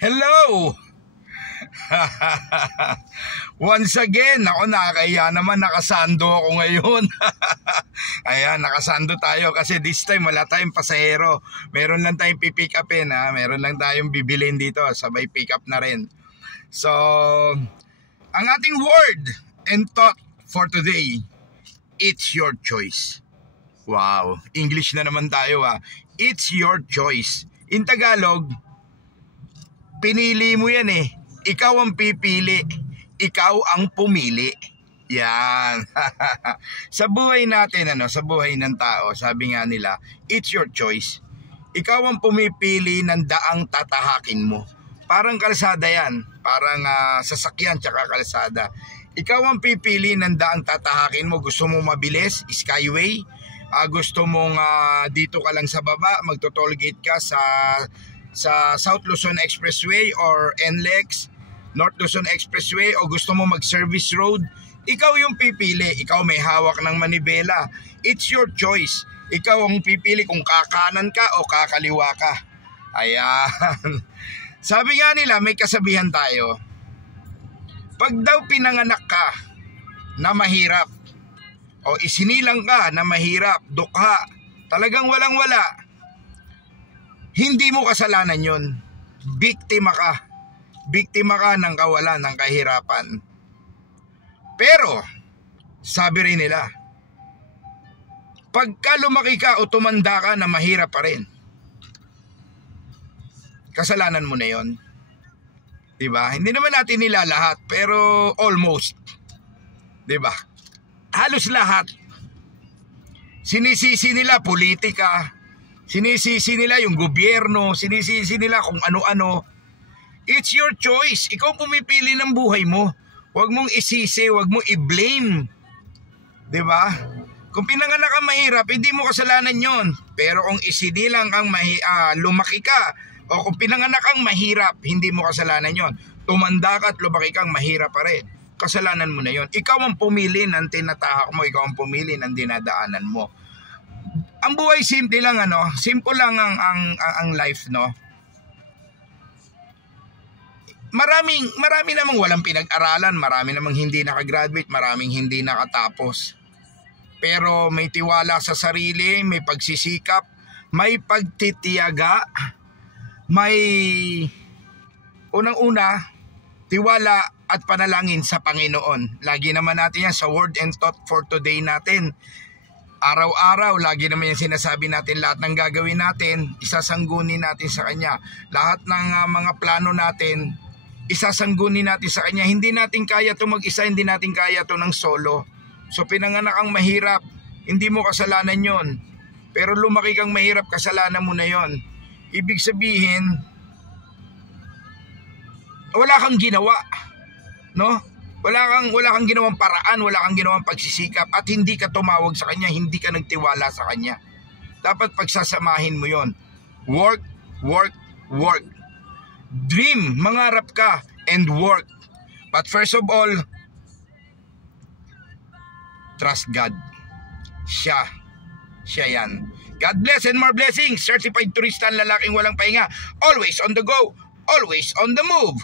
Hello! Once again, ako nakakaya naman, nakasando ako ngayon. Ayan, nakasando tayo kasi this time wala tayong pasahero. Meron lang tayong pipick upin, meron lang tayong bibilin dito, sabay pick up na rin. So, ang ating word and thought for today, it's your choice. Wow, English na naman tayo It's your choice. In Tagalog, pinili mo yan Ikaw ang pipili. Ikaw ang pumili. Yan. Sa buhay natin, sa buhay ng tao, sabi nga nila, it's your choice. Ikaw ang pumipili ng daang tatahakin mo. Parang kalsada yan. Parang sasakyan tsaka kalsada. Ikaw ang pipili ng daang tatahakin mo. Gusto mo mabilis, skyway. Gusto mong dito ka lang sa baba, magto-tollgate ka sa South Luzon Expressway or NLEX, North Luzon Expressway, o gusto mo mag-service road, ikaw yung pipili. Ikaw may hawak ng manibela. It's your choice. Ikaw ang pipili kung kakanan ka o kakaliwa ka. Ayan. Sabi nga nila, may kasabihan tayo, pag daw pinanganak ka na mahirap, o isinilang ka na mahirap, dukha, talagang walang-wala, hindi mo kasalanan yun. Biktima ka. Biktima ka ng kawalan, ng kahirapan. Pero, sabi rin nila, pagka lumaki ka o tumanda ka na mahirap pa rin, kasalanan mo na yun. Diba? Hindi naman natin nila lahat, pero almost. Diba? Halos lahat. Sinisisi nila politika, sinisisi nila yung gobyerno, sinisisi nila kung ano-ano. It's your choice. Ikaw pumipili ng buhay mo. Huwag mong isisi, huwag mong i-blame. Diba? Kung pinanganak kang mahirap, hindi mo kasalanan yon. Pero kung isinilang kang lumaki ka, o kung pinanganak kang mahirap, hindi mo kasalanan yon. Tumanda ka at lumaki kang mahirap pa rin, kasalanan mo na yon. Ikaw ang pumili ng tinatahak mo, ikaw ang pumili ng dinadaanan mo. Ang buhay simple lang simple lang ang life Marami namang walang pinag-aralan, marami namang hindi nakagraduate, maraming hindi nakatapos. Pero may tiwala sa sarili, may pagsisikap, may pagtitiyaga, may unang-una, tiwala at panalangin sa Panginoon. Lagi naman natin yan sa word and thought for today natin. Araw-araw, lagi naman yung sinasabi natin, lahat ng gagawin natin, isasanggunin natin sa Kanya. Lahat ng mga plano natin, isasanggunin natin sa Kanya. Hindi natin kaya ito mag-isa, hindi natin kaya ito ng solo. So pinanganak kang mahirap, hindi mo kasalanan yon. Pero lumaki kang mahirap, kasalanan mo na yon. Ibig sabihin, wala kang ginawa, Wala kang ginawang paraan, wala kang ginawang pagsisikap, at hindi ka tumawag sa Kanya, hindi ka nagtiwala sa Kanya. Dapat pagsasamahin mo yon. Work, work, work. Dream, mangarap ka, and work. But first of all, trust God. Siya yan. God bless and more blessings. Certified turista, lalaking walang pahinga. Always on the go, always on the move.